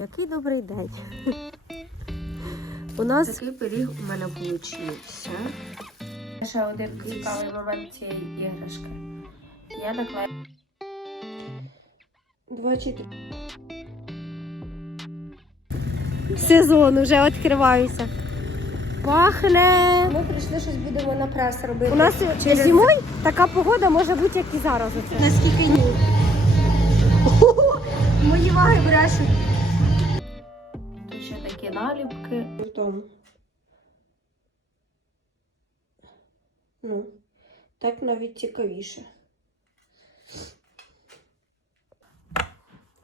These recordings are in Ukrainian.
Який добрий день. У нас такий пиріг у мене получився. Ще один цікавий момент цієї іграшки. Я наклею. Два чотири. Сезон уже відкриваюся. Пахне. Ми прийшли щось будемо на прес робити. У нас зимою така погода може бути, як і зараз. Наскільки ні. Мої ваги брешуть. Наліпки. Ну, так навіть цікавіше.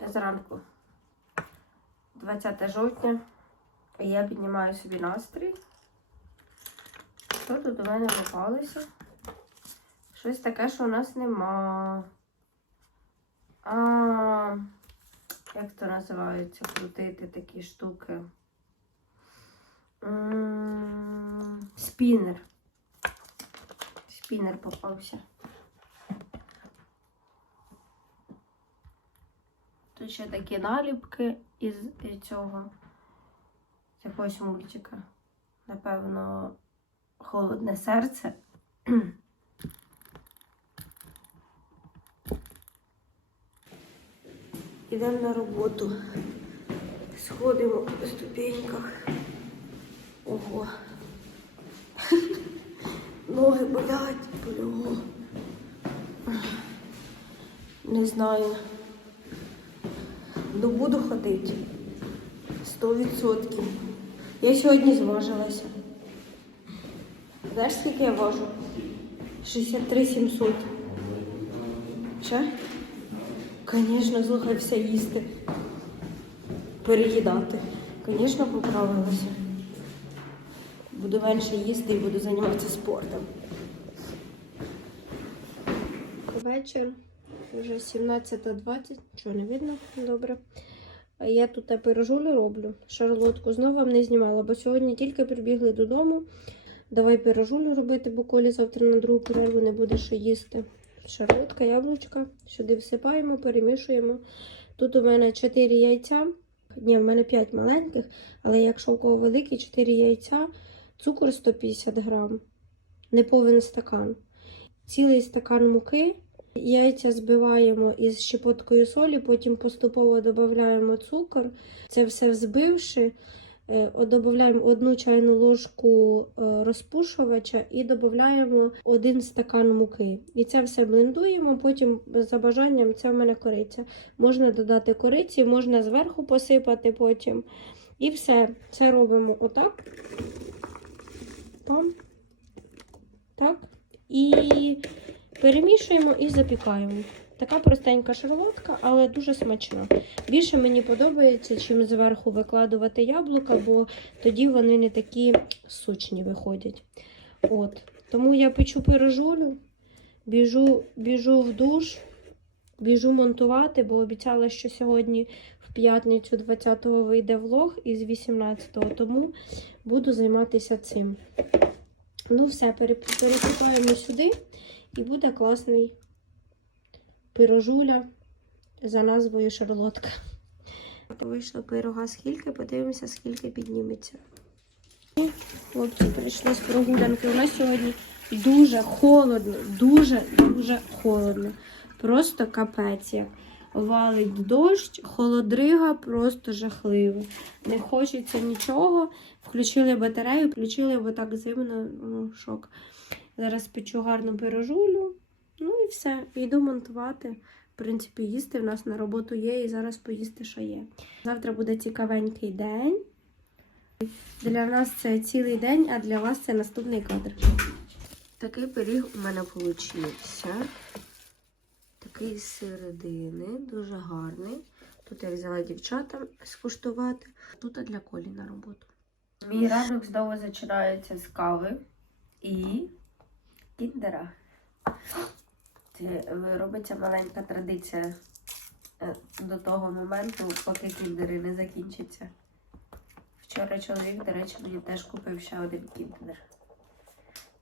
Зранку. 20 жовтня. Я піднімаю собі настрій. Що тут у мене попалося? Щось таке, що у нас нема. А, як то називається? Крутити такі штуки. Спінер. Спінер попався. Тут ще такі наліпки із цього якогось мультика. Напевно, холодне серце. Ідемо на роботу. Сходимо по ступеньках. Ого. Ноги болять, по-любому. Не знаю. Ну буду ходити. Сто відсотків. Я сьогодні зважилася. Знаєш, скільки я важу? 63 700. Що? Звісно, слухай, їсти. Переїдати. Звісно, поправилася. Буду менше їсти і буду займатися спортом. Вечір. Вже 17.20. Що, не видно? Добре. Я тут пирожулю роблю. Шарлотку знову вам не знімала, бо сьогодні тільки прибігли додому. Давай пирожулю робити, бо колі завтра на другу перерву не буде що їсти. Шарлотка, яблучка. Сюди всипаємо, перемішуємо. Тут у мене 4 яйця. Ні, в мене 5 маленьких, але якщо у кого великі, 4 яйця, цукор 150 грам, неповен стакан, цілий стакан муки. Яйця збиваємо із щепоткою солі, потім поступово додаємо цукор. Це все взбивши, е, додаємо одну чайну ложку е, розпушувача і додаємо один стакан муки. І це все блендуємо, потім за бажанням це в мене кориця. Можна додати кориці, можна зверху посипати потім. І все. Це робимо отак. Там. Так. І перемішуємо і запікаємо. Така простенька шарлотка, але дуже смачна. Більше мені подобається, чим зверху викладувати яблука, бо тоді вони не такі сочні виходять. От. Тому я печу пирожулю, біжу, біжу в душ, біжу монтувати, бо обіцяла, що сьогодні п'ятницю 20-го вийде влог із 18-го, тому буду займатися цим. Ну, все, пере- пересипаємо сюди і буде класний пирожуля за назвою шарлотка. Вийшло пирога скільки, подивимося, скільки підніметься. Хлопці прийшли з прогулянки. У нас сьогодні дуже холодно, дуже-дуже холодно. Просто капець. Валить дощ, холодрига просто жахливо. Не хочеться нічого. Включили батарею, включили, бо так зимно, ну, шок. Зараз печу гарну пирожулю. Ну і все. Йду монтувати. В принципі, їсти в нас на роботу є, і зараз поїсти, що є. Завтра буде цікавенький день. Для нас це цілий день, а для вас це наступний кадр. Такий пиріг у мене получився. Такий з середини, дуже гарний. Тут я взяла дівчатам скуштувати. Тут для колі на роботу. Мій ранок знову починається з кави і кіндера. Це робиться маленька традиція е, до того моменту, поки кіндери не закінчаться. Вчора чоловік, до речі, мені теж купив ще один кіндер.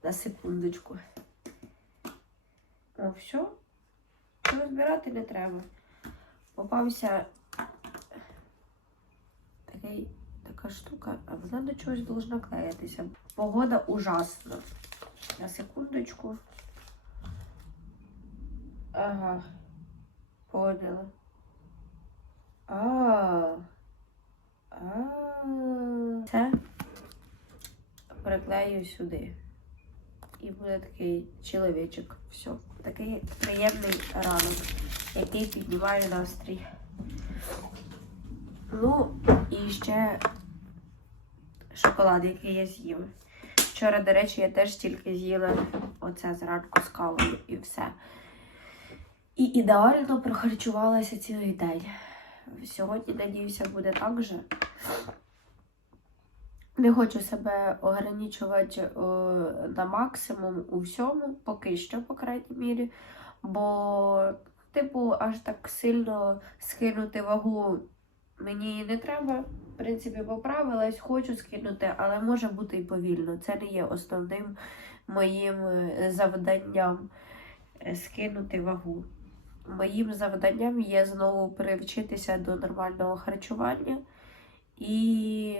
На секундочку. Ну, все. Розбирати не треба. Попався такий, така штука, а вона до чогось должна клеїтися. Погода ужасна. На секундочку. Ага. Поняла. А. А. Це приклею сюди. І буде такий чоловічок. Все. Такий приємний ранок, який піднімає настрій. Ну, і ще шоколад, який я з'їла. Вчора, до речі, я теж тільки з'їла оце зранку з кавою і все. І ідеально прохарчувалася цілий день. Сьогодні, надіюся, буде так же. Не хочу себе ограничувати е, на максимум у всьому, поки що, по крайній мірі. Бо, типу, аж так сильно скинути вагу мені не треба. В принципі, поправилась, хочу скинути, але може бути і повільно. Це не є основним моїм е, завданням е, скинути вагу. Моїм завданням є знову привчитися до нормального харчування і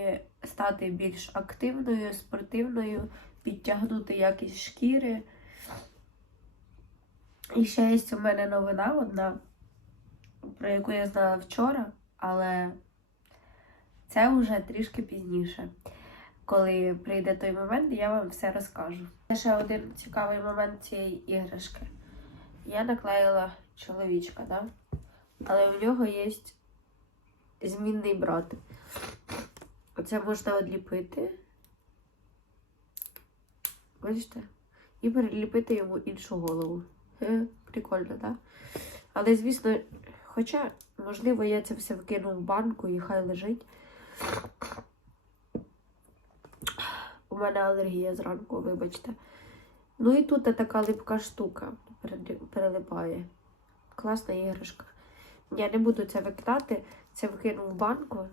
стати більш активною, спортивною, підтягнути якість шкіри. І ще є у мене новина одна, про яку я знала вчора, але це вже трішки пізніше. Коли прийде той момент, я вам все розкажу. Це ще один цікавий момент цієї іграшки. Я наклеїла чоловічка, да? але у нього є змінний брат. Оце можна одліпити. Бачите? І переліпити йому іншу голову. Хе, прикольно, так? Але, звісно, хоча, можливо, я це все вкину в банку і хай лежить. У мене алергія зранку, вибачте. Ну і тут така липка штука перелипає. Класна іграшка. Я не буду це викидати, це вкину в банку.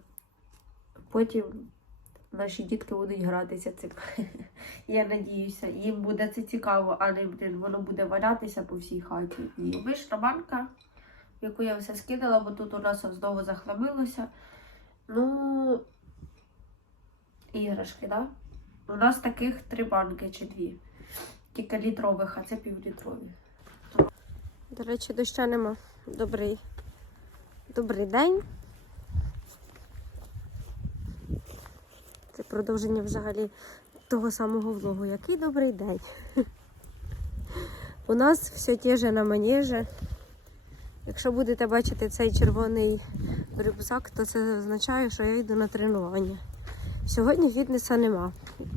Потім наші дітки будуть гратися цим. Я надіюся, їм буде це цікаво, а не блін, воно буде валятися по всій хаті. І вийшла банка, яку я все скидала, бо тут у нас знову захламилося. Ну, іграшки? Да? У нас таких три банки чи дві. Тільки літрових, а це півлітрові. До речі, доща нема. Добрий. Добрий день. Це продовження взагалі того самого влогу. Який добрий день. У нас все те же на манеже. Якщо будете бачити цей червоний рюкзак, то це означає, що я йду на тренування. Сьогодні фітнеса нема.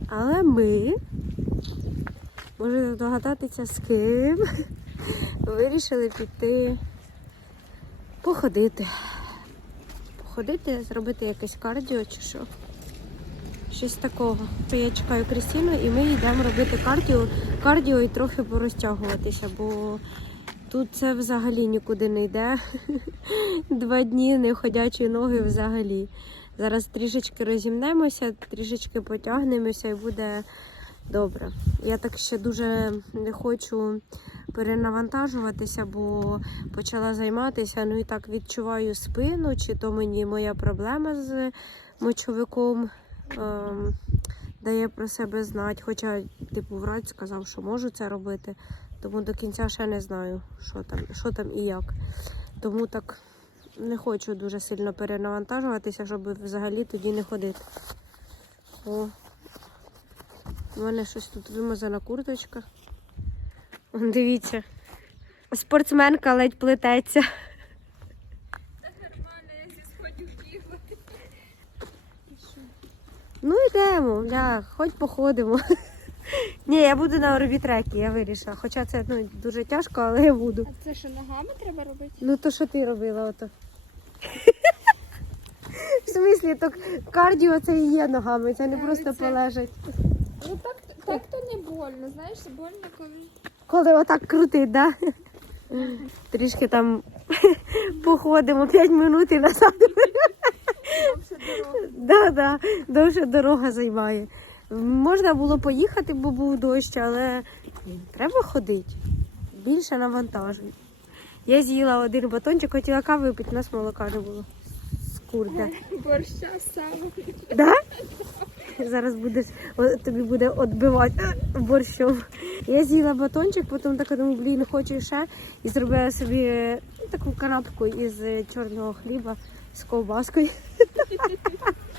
Але ми, можете здогадатися з ким, вирішили піти походити. Походити, зробити якесь кардіо чи що. Щось такого. Я чекаю Крістіну і ми йдемо робити кардіо, кардіо і трохи порозтягуватися, бо тут це взагалі нікуди не йде. Два дні не ходячі ноги взагалі. Зараз трішечки розімнемося, трішечки потягнемося і буде добре. Я так ще дуже не хочу перенавантажуватися, бо почала займатися. Ну і так відчуваю спину, чи то мені моя проблема з мочовиком ем, дає про себе знати. Хоча, типу, врач сказав, що можу це робити. Тому до кінця ще не знаю, що там, що там і як. Тому так не хочу дуже сильно перенавантажуватися, щоб взагалі тоді не ходити. О, у мене щось тут вимазана курточка. Дивіться. Спортсменка ледь плететься. Ну йдемо, бля, хоч походимо. Ні, я буду на орбітрекі, я вирішила. Хоча це ну, дуже тяжко, але я буду. А це що ногами треба робити? Ну то що ти робила ото? В смислі, то кардіо це і є ногами, це не Так, просто це- полежать. Ну так, так то не больно, знаєш, больно коли. Коли отак крутить, да? Трішки там походимо 5 минут і назад. Да, да, довше дорога займає. Можна було поїхати, бо був дощ, але треба ходити. Більше навантажень. Я з'їла один батончик, хотіла кави випити, у нас молока не було. курте. Борща сало. Да? Зараз будеш, тобі буде відбивати е, борщом. Я з'їла батончик, потім така думаю, блін, хочу ще. І зробила собі е, таку канапку із е, чорного хліба з ковбаскою.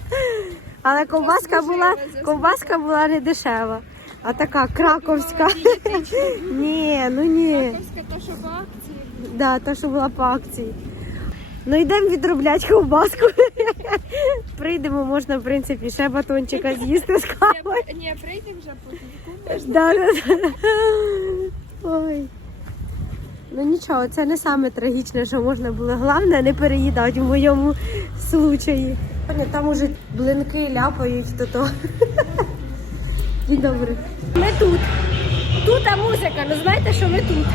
Але ковбаска була, ковбаска була не дешева, а така краковська. Ні, ну ні. Краковська то, що в акції. Да, та, що була по акції. Ну йдемо відробляти ковбаску. Прийдемо, можна, в принципі, ще батончика з'їсти з кавою. Ні, ні, прийде вже потім. Да, да, да. Ой. Ну нічого, це не саме трагічне, що можна було. Головне не переїдати в моєму случаї. Там уже блинки ляпають, то то. День добрий. Ми тут. Тут музика, ну знаєте, що ми тут.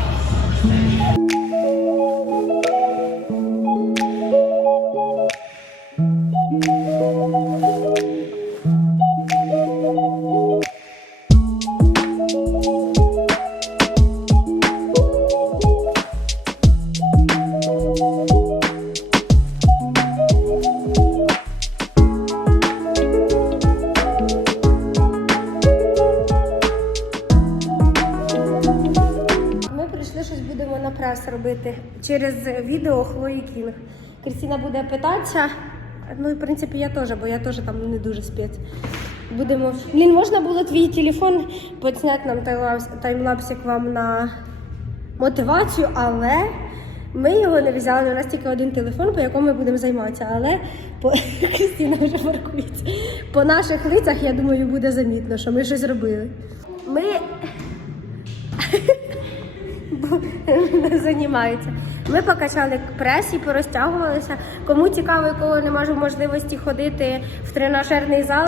Через відео Хлої Кінг. Крістіна буде питатися. Ну, і в принципі, я теж, бо я теж там не дуже спец. Будемо. Блін, можна було твій телефон підсняти нам таймлапсик вам на мотивацію, але ми його не взяли. У нас тільки один телефон, по якому ми будемо займатися. Але по Крістіна вже паркується. По наших лицях, я думаю, буде замітно, що ми щось робили. Ми не займаються. Ми покачали прес і порозтягувалися. Кому цікаво, кого немає можливості ходити в тренажерний зал,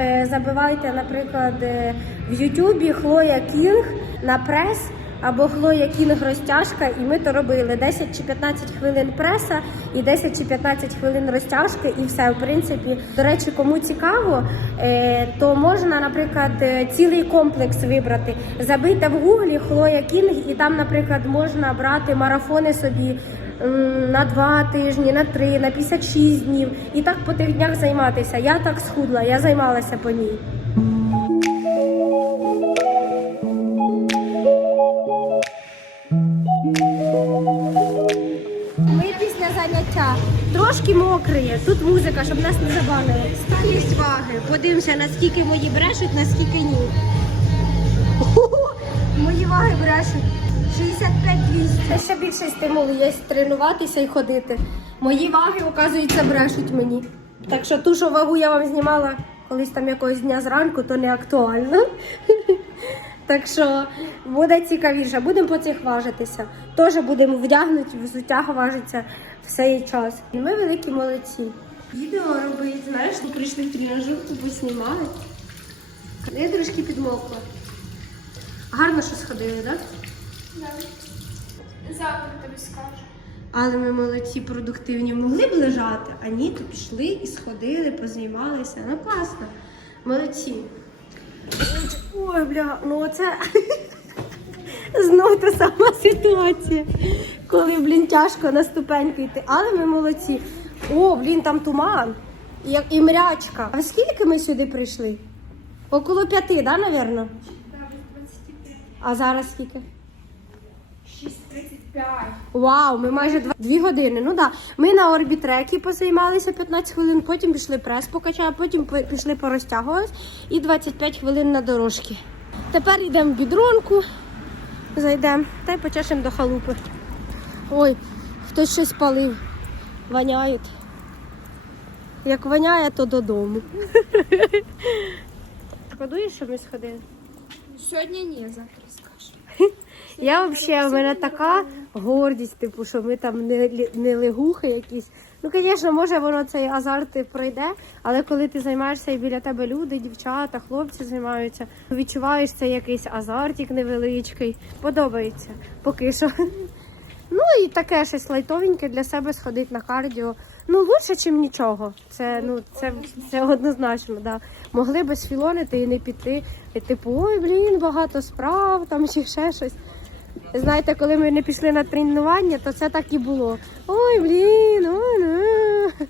е, забивайте, наприклад, е, в Ютубі Хлоя Кінг на прес або Хлоя Кінг розтяжка, і ми то робили 10 чи 15 хвилин преса і 10 чи 15 хвилин розтяжки, і все. В принципі, до речі, кому цікаво, е, то можна, наприклад, е, цілий комплекс вибрати. Забийте в гуглі Хлоя Кінг, і там, наприклад, можна брати марафони собі. На два тижні, на три, на 56 днів і так по тих днях займатися. Я так схудла, я займалася по ній. Мокриє. Тут музика, щоб нас не забанили. Скільки ваги. Подивимося, наскільки мої брешуть, наскільки ні. Мої ваги брешуть. 65-200. Це ще більше стимулу є тренуватися і ходити. Мої ваги, оказується, брешуть мені. Так що ту, що вагу я вам знімала колись там якогось дня зранку, то не актуально. Так що буде цікавіше, будемо по цих важитися. Теж будемо вдягнуті, в взуттях важиться в цей час. І ми великі молодці. Відео робить, знаєш, в тренажерку, поснімали. Я трошки підмокла. Гарно, що сходили, так? Да? Завтра тобі скажу. Але ми молодці, продуктивні. Могли б лежати, а ні, то пішли і сходили, познімалися. Ну класно. Молодці. Ой, бля, ну оце знов та сама ситуація, коли, блін, тяжко на ступеньку йти. Але ми молодці. О, блін, там туман. І, і мрячка. А скільки ми сюди прийшли? Около п'яти, да, напевно? А зараз скільки? 6.35. Вау, ми майже два, дві години. Ну да. Ми на орбітрекі позаймалися 15 хвилин, потім пішли прес покачали, потім по- пішли порозтягувались і 25 хвилин на дорожки. Тепер йдемо в бідронку, зайдемо та й почешемо до халупи. Ой, хтось щось палив. Воняють. Як воняє, то додому. Шкодуєш, що ми сходили? Сьогодні ні, завтра скажу. Я взагалі, в мене така гордість, типу, що ми там не, лі- не лягухи якісь. Ну, звісно, може воно цей азарт і пройде, але коли ти займаєшся і біля тебе люди, дівчата, хлопці займаються, відчуваєш цей якийсь азартик невеличкий. Подобається поки що. Ну і таке щось лайтовеньке для себе сходить на кардіо. Ну, лучше, ніж нічого. Це, ну, це, це однозначно, да. Могли би сфілонити і не піти. І типу, ой, блін, багато справ там чи ще щось. Знаєте, коли ми не пішли на тренування, то це так і було. Ой, блін, ой, ну.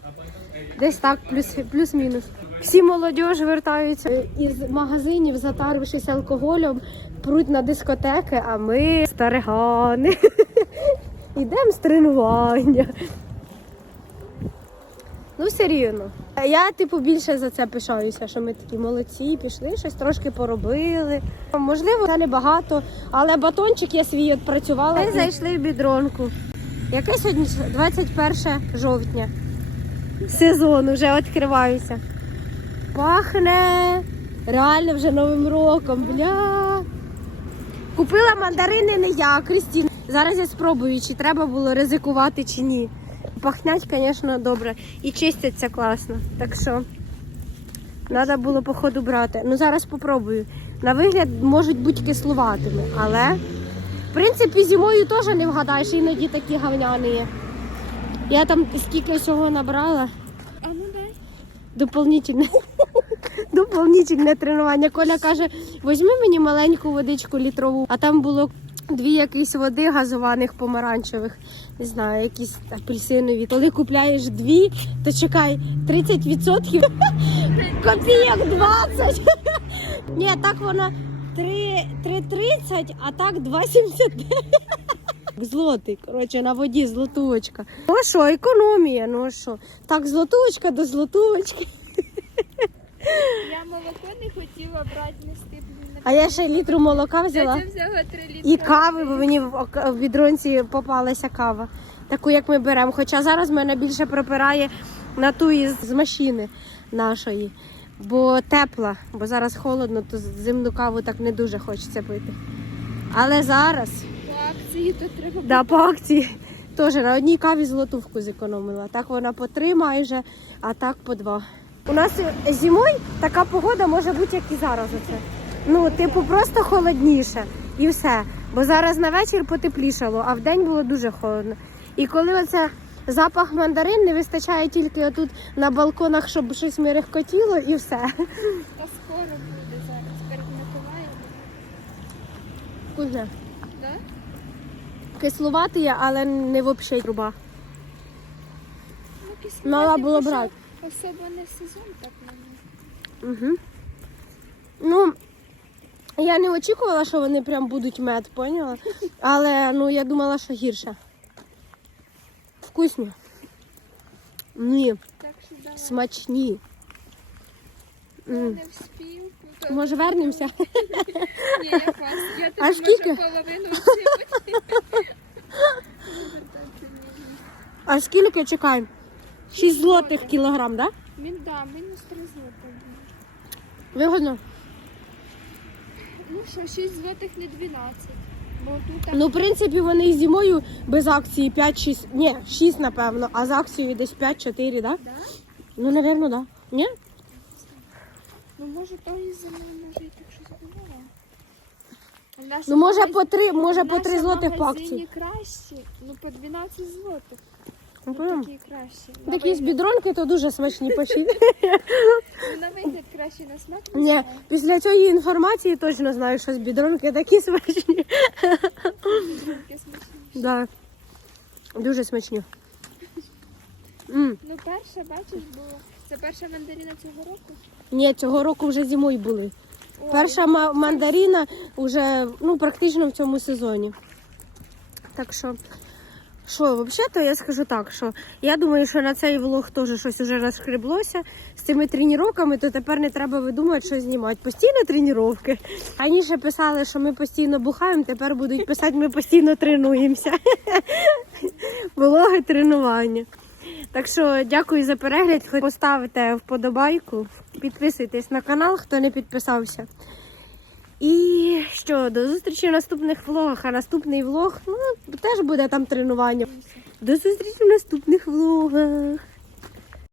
Десь так, плюс, плюс-мінус. Всі молодіж вертаються із магазинів, затарившись алкоголем, пруть на дискотеки, а ми старигани. Йдемо з тренування. Ну, все рівно. Я, типу, більше за це пишаюся, що ми такі молодці, пішли, щось трошки поробили. Можливо, не багато, але батончик я свій відпрацювала. Ми зайшли в бідронку. Яке сьогодні 21 жовтня. Сезон вже відкриваюся. Пахне реально вже Новим роком. Бля. Купила мандарини не я, а Крістін. Зараз я спробую, чи треба було ризикувати, чи ні. Пахнять, звісно, добре. І чистяться класно. Так що треба було, походу, брати. Ну зараз спробую. На вигляд можуть бути кислуватими, але в принципі зимою теж не вгадаєш, іноді такі гавняні є. Я там скільки всього набрала. А ну дай. Дополнительне. Дополнительне тренування. Коля каже, візьми мені маленьку водичку літрову, а там було дві якісь води газованих помаранчевих. Не знаю, якісь апельсинові. Коли купляєш дві, то чекай 30%. Копійок 20. Ні, так вона 3,30, а так 2,79. Злотий, коротше, на воді злотувочка. Ну що, економія, ну що? Так, злотувочка до злотувочки. Я молоко не хотіла брати, не. А я ще літру молока взяла. Я взяла 3 літри. І кави, бо мені в в відронці попалася кава. Таку, як ми беремо. Хоча зараз мене більше припирає на ту із з машини нашої. Бо тепла, бо зараз холодно, то зимну каву так не дуже хочеться пити. Але зараз, По акції то треба да, по акції, теж на одній каві золотувку зекономила. Так вона по три майже, а так по два. У нас зимою така погода може бути, як і зараз. Оце. Ну, типу, просто холодніше і все. Бо зараз на вечір потеплішало, а вдень було дуже холодно. І коли оце запах мандарин не вистачає тільки отут на балконах, щоб щось мерехкотіло і все. Та скоро буде зараз. Перед Миколаєм. Вкусне. Да? Кислувати є, але не взагалі труба. Ну, Мала було брати. Особо не сезон так мені. Угу. Ну, я не очікувала, що вони прям будуть мед, поняла? Але ну, я думала, що гірше. Вкусні. Ні, Так що давай. смачні. Я М. не вспів. Ну, то- Може, вернемося? Ні, я пас. Я А скільки? можу половину всипати. А скільки чекаємо? 6 злотих кілограм, так? Мін, да, мінус 3 злотих. Да? Вигодно? Ну що, 6 злотих не 12. Бо тут Ну, в принципі, вони зимою без акції 5-6, ні, 6, напевно, а з акцією десь 5-4, так? Да? Ну, напевно, так. Да. Ні? Ну може то і зима, може і так щось було. Ну, може по 3, може по 3 злотих по акції. кращі, ну по 12 злотих. Ну, такі кращі. Такі з бідронки то дуже смачні почти. Ну, на вигляд краще на смак. Ні, після цієї інформації точно знаю, що з бідронки такі смачні. Таке смачніше. Да. Дуже смачні. М. Ну перша, бачиш, було. Це перша мандарина цього року. Ні, цього року вже зимою були. Ой, Перша ма- мандарина вже ну, практично в цьому сезоні. Так що, що, взагалі-то я скажу так, що я думаю, що на цей влог теж щось вже розхреблося з цими тренуваннями, то тепер не треба видумувати, що знімати. Постійно тренування. Раніше писали, що ми постійно бухаємо, тепер будуть писати, ми постійно тренуємося. Влоги тренування. Так що дякую за перегляд. Поставте вподобайку, підписуйтесь на канал, хто не підписався. І що, до зустрічі в наступних влогах. А наступний влог ну, теж буде там тренування. До зустрічі в наступних влогах.